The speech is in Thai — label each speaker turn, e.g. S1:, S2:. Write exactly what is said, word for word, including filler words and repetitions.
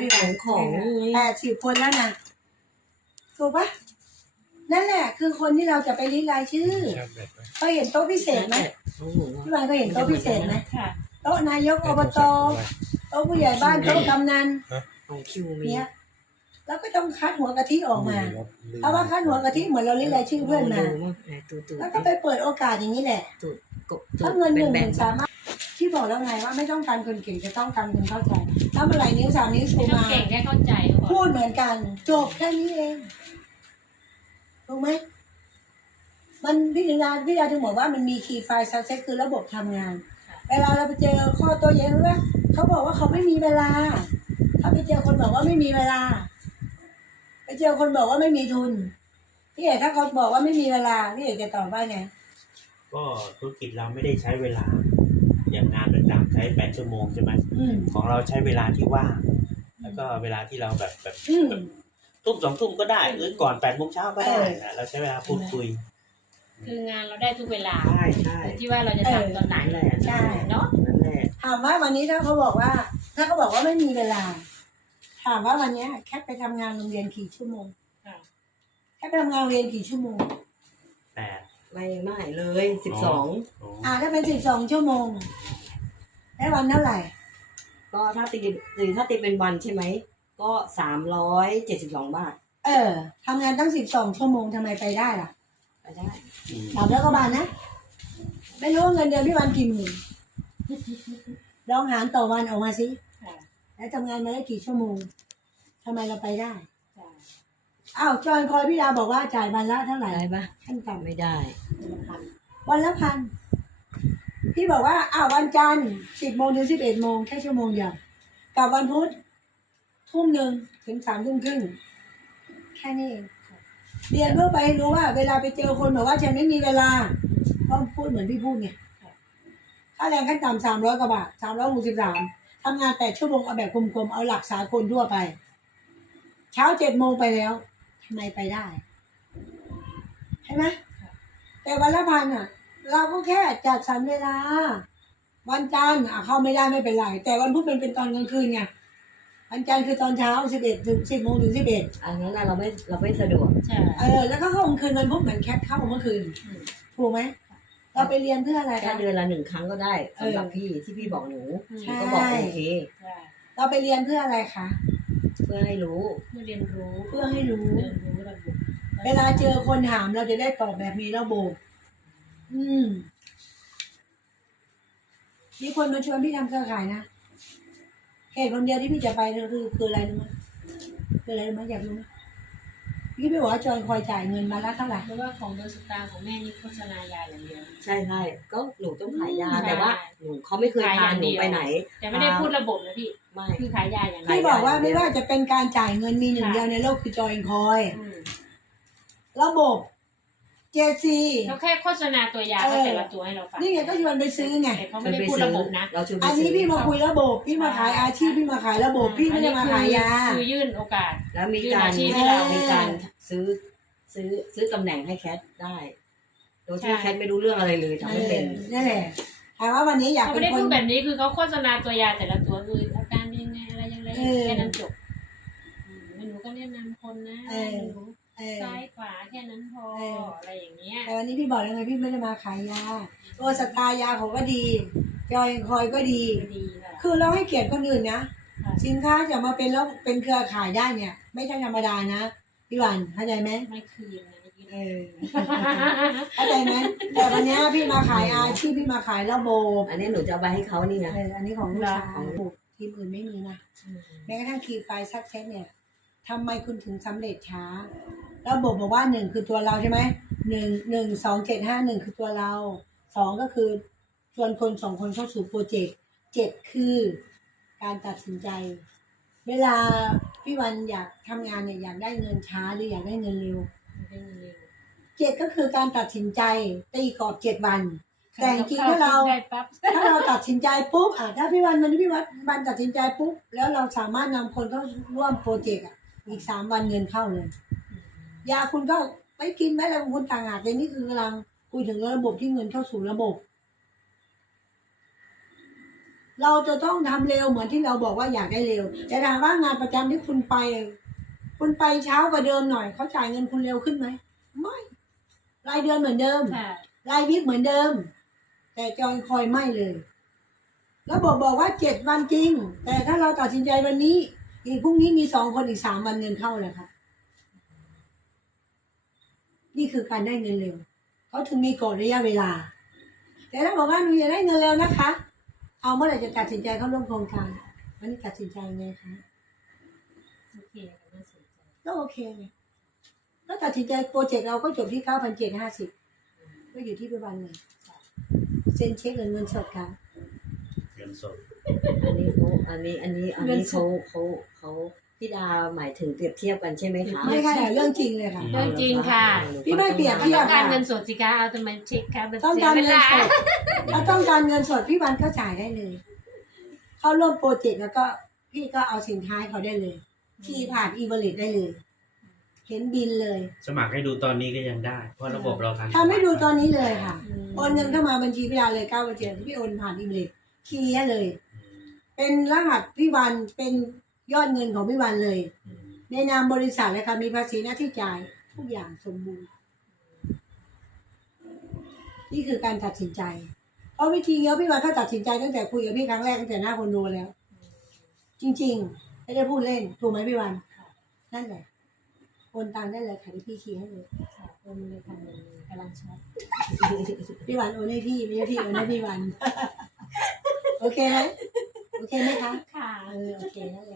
S1: พี่หวานของ
S2: แปดสิบคนแล้วนะถูกปะนั่นแหละคือคนที่เราจะไปลิสต์รายชื่อเขาเห็นโต๊ะพิเศษไหมพี่หวานก็เห็นโต๊ะพิเศษไหมโต๊ะนายกอบตโต๊ะผู้ใหญ่บ้านโต๊ะกำนัน
S1: ของคิวมี
S2: เนี้ยแล้วก็ต้องคัดหัวกะทิออกมาเพราะว่าคัดหัวกะทิเหมือนเราลิสต์รายชื่อเพื่อนมาแล้วก็ไปเปิดโอกาสอย่างนี้แหละถ้าเงินหนึ่งหมื่นสามารถที่บอกแล้วไงว่าไม่ต้องการคนเก่งจะต้องการคนเข้าใจถ้าเมื่อไหร่นิ้วสามนิ้วชูมา
S3: เก่งแค่เข้าใจ
S2: พูดเหมือนกันจบแค่นี้เองถูกไหมมันพี่ถึงงานพี่ดาถึงบอกว่ามันมีคีย์ไฟล์ซักเซสคือระบบทำงานเวลาเราไปเจอข้อตัวเย็นว่าเขาบอกว่าเขาไม่มีเวลาถ้าไปเจอคนบอกว่าไม่มีเวลาไปเจอคนบอกว่าไม่มีทุนพี่เอกถ้าเขาบอกว่าไม่มีเวลาพี่เอกจะตอบว่าไง
S4: ก็ธุรกิจเราไม่ได้ใช้เวลาอย่างงานประจำใช้แปดชั่วโมงใช่ไหมของเราใช้เวลาที่ว่างแล้วก็เวลาที่เราแบบแบบทุ่มสองทุ่มก็ได้หรือก่อนแปดโมงเช้าก็ได้นะเราใช้เวลาพูดคุย
S3: คืองานเราได้ทุกเวลา
S4: ใช่ใช่
S3: ที่ว่าเราจะทำตอนไหน
S4: แหละ
S3: ใช่เนาะ
S4: นั่นแหละ
S2: ถามว่าวันนี้ถ้าเขาบอกว่า ถ้าเขาบอกว่าไม่มีเวลาถามว่าวันนี้แค่ไปทำงานโรงเรียนกี่ชั่วโมงแค่ไปทำงานโรงเรียนกี่ชั่วโมง
S4: แปด
S1: ไม่ไม่เลยสิบสอง
S2: อ่าถ้าเป็นสิบสองชั่วโมงได้วันเท่าไหร่
S1: ก็ถ้าตีหรือถ้าตีเป็นวันใช่ไหมก็สามร้อยเจ็ดสิบสองบาท
S2: เออทำงานตั้งสิบสองชั่วโมงทำไมไปได้ล่ะ
S1: ไปได้
S2: สามร้อยกว่าบาทนะไม่รู้ว่าเงินเดือนพี่วันกี่หมื่นลองหารต่อวันออกมาสิแล้วทำงานมาได้กี่ชั่วโมงทำไมเราไปได้อ้าวจอยคอยพี่ดาบอกว่าจ่ายวันละเท่าไหร่
S1: ได้ปะ
S2: ขั้นต่ำ
S1: ไม่ได้
S2: วันละพันพี่บอกว่าอ้าววันจันทร์สิบโมงถึงสิบเอ็ดโมงแค่ชั่วโมงเดียวกับวันพุธทุ่มหนึ่งถึงสามทุ่มครึ่งแค่นี้เองเรียนเพื่อไปรู้ว่าเวลาไปเจอคนบอกว่าฉันไม่มีเวลาก็พูดเหมือนพี่พูดไงค่าแรงขั้นต่ำสามร้อยกว่าบาทสามร้อยหกสิบสามทำงานแปดชั่วโมงเอาแบบกลมๆเอาหลักสากลทั่วไปเช้าเจ็ดโมงไปแล้วทำไมไปได้ใช่ไหมแต่วันละพันอ่ะเราก็แค่จัดสรรเวลาวันจันทร์อ่ะเข้าไม่ได้ไม่เป็นไรแต่วันพุธมันเป็นตอนกลางคืนไงวันจันทร์คือตอนเช้าสิบเอ็ดถึงสิบโมงถึงสิบเอ็ด
S1: อันนั้นเราไม่เราไม่สะดวก
S2: ใช่เออแล้วก็เข้ากลางคืนวันพุธเหมือนแคทเข้าเมื่อคืนถูกไหมเราไปเรียนเพื่ออะไร
S1: แค่เดือนละหนึ่งครั้งก็ได้สำหรับพี่ที่พี่บอกหนูก็บอกโอเค
S2: เราไปเรียนเพื่ออะไรคะ
S1: เพื่อให้รู้
S3: เพื่อเรียนรู้
S2: เพื่อให้รู้เวลาเจอคนถามเราจะได้ตอบแบบมีระบบอืมมีคนมาชวนพี่ทำเครือข่ายนะเหตุผลเดียวที่พี่จะไปคือคืออะไรรู้ไหมคืออะไรรู้ไหมอยากรู้ไหมพี่พี่บอกว่าจอยคอยจ่ายเงินมาละเท่าไหร่
S3: เพราะว่าของเบอร์สตาร์ของแม่นี่โฆษณายาอย่างเดียว
S1: ใช่ใช่ก็หนูต้องขายยาแต่ว่าหนูเขาไม่เคยพาหนูไปไหน
S3: แต่ไม่ได้พูดระบบนะพี่
S1: ไม่
S3: คือขายยาอย่างเดียว
S2: พี่บอกว่าไม่ว่าจะเป็นการจ่ายเงินมีหนึ่งเดียวในโลกคือจอยคอยระบบเจซี
S3: เขาแค่โฆษณาตัวยาแต่ละตัวให้เราฟัง
S2: นี่ไงก็ชวนไปซื้อไง
S3: เขาไม่ได้พูดระบบนะ
S2: อันนี้พี่มาคุยระบบพี่มาขายอาชีพพี่มาขายระบบพี่ไม่ได้มาขายยา
S3: คือยื่นโอกาส
S1: แล้วมีการให้เรามีการซื้อซื้อซื้อตำแหน่งให้แคทได้โดยที่แคทไม่รู้เรื่องอะไรเลยทำไม่เป็น
S2: นั่นแหละถามว่าวันนี้อยาก
S3: เป็นคนไม่ได้พูดแบบนี้คือเขาโฆษณาตัวยาแต่ละตัวคืออาการยังไงอะไรยังไงแค่นั้นจบหนูก็แนะนำคนนะหนูซ้ายขวาแค่นั้นพออะไรอย่างเงี้ย
S2: แต่วันนี้พี่บอกแล้วไงพี่ไม่ได้มาขายยาตัวสตายาเขาก็ดีจอยคอยก็ดีคือเราให้เกียรติคนอื่นนะสินค้าจะมาเป็นแล้วเป็นเครือข่ายได้เนี่ยไม่ใช่ธรรมดานะพี่วันเข้าใจไหม
S3: ไม่คืน
S2: เออเข้าใจไหมแต่วันนี้พี่มาขายอาชีพพี่มาขายระบบ
S1: อันนี้หนูจะเอาไปให้เขานี่ไง
S2: อันนี้ของลูกชายทีมอื่นไม่มีนะแม้กระทั่งคีย์ไฟล์ซักเซสเนี่ยทำไมคุณถึงสำเร็จช้าระบบบอกว่าหนึ่งคือตัวเราใช่ไหมหนึ่งหนึ่งสองเจ็ดห้าหนึ่งคือตัวเราสองก็คือชวนคนสองคนเข้าสู่โปรเจกต์เจ็ดคือการตัดสินใจเวลาพี่วันอยากทำงานเนี่ยอยากได้เงินช้าหรืออยากได้เงินเร็วเจ็ดก็คือการตัดสินใจตีกรอบเจ็ดวันแต่จริงๆถ้าเราถ้าเราตัดสินใจปุ๊บอ่ะถ้าพี่วันมันพี่วัดวันตัดสินใจปุ๊บแล้วเราสามารถนำคนเข้าร่วมโปรเจกต์อ่ะอีกสามวันเงินเข้าเลยยาคุณก็ไม่กินไม่อะไรของคุณต่างหากเลยนี่คือกำลังคุยถึงระบบที่เงินเข้าสู่ระบบเราจะต้องทำเร็วเหมือนที่เราบอกว่าอยากได้เร็ว แต่ถามว่างานประจำที่คุณไป คุณไปเช้ากว่าเดิมหน่อยเขาจ่ายเงินคุณเร็วขึ้นไหมไม่รายเดือนเหมือนเดิม
S3: ค่ะ
S2: รายวิกเหมือนเดิม แต่จอยคอยไม่เลยแล้วบอกบอกว่าเจ็ดวันจริง แต่ถ้าเราตัดสินใจวันนี้ อีกพรุ่งนี้มีสองคนอีกสามวันเงินเข้าแล้วครับนี่คือการได้เงินเร็วเขาถึงมีกฎระยะเวลา แต่ถ้าบอกว่าหนูอยากได้เงินเร็วนะคะ เอาเมื่อไหร่จะตัดสินใจเข้าร่วมโครงการวันนี้ตัดสินใจไงคะ
S3: โอเคค่ะน่าสนใจ
S2: ก็โอเคไงก็ตัดสินใจโปรเจกต์เราก็จบที่เก้าพันเจ็ดห้าสิบก็อยู่ที่ประมาณหนึ่งเซ็นเช็คเงินสดค่ะ
S4: เงินสด
S1: อันนี้เขาอันนี้อันนี้อัน
S2: เงิน
S1: นี้
S2: ส
S1: เขา
S2: ด
S1: เขาเขาพี่ดาหมายถึงเปรียบเทียบกันใช่ไหมคะ
S2: ไม่ค่ะเรื่องจริงเลยค่ะ
S3: เรื่องจริงค่ะ
S2: พี่ไม่เปรียบเทีย
S3: ต้
S2: บ
S3: องการเงินสดสิคะเอาทำไมเช็คคะมัน
S2: ต้อง
S3: เสีย
S2: การ
S3: เว
S2: เงิน
S3: ลา
S2: สดถ้าต้องการเงินสดพี่วันก็จ่ายได้เลย เข้าร่วมโปรเจกต์แล้วก็พี่ก็เอาสินค้าให้เขาได้เลยที่ผ่านอีเวอร์เลตได้เลย เห็นบินเลย
S4: สมัครให้ดูตอนนี้ก็ยังได้ เพราะระบบเราทัน
S2: ทำให้ดูตอนนี้เลยค่ะ
S3: อืม
S2: โอนเงินเข้ามาบัญชีพี่ดาเลยเก้าเปอร์เซ็นต์ที่พี่โอนผ่านอีเวอร์เลตคีย์ให้เลย เป็นรหัสพี่วันเป็นยอดเงินของพี่วันเลย
S4: อืม
S2: ในนามบริษัทเลยค่ะมีภาษีหน้าที่จ่ายทุกอย่างสมบูรณ์ นี่คือการตัดสินใจ เพราะวิธีเงี้ยพี่วันก็ตัดสินใจตั้งแต่คุยกับพี่ครั้งแรกตั้งแต่หน้าคอนโดแล้ว จริงๆ ไม่ได้พูดเล่นถูกไหมพี่วัน นั่นแหละโอนตังค์ได้เลยค่ะที่พี่คีย์ให้เลย
S3: ค่ะโอนเลยค่ะมันกำลังช็อต
S2: พี่วันโอนให้พี่ไม่ใช่พี่โอนให้พี่วัน โอเคไหมโอเคไหมคะ
S3: ค่ะ
S2: เออโอเคนั่นแหละ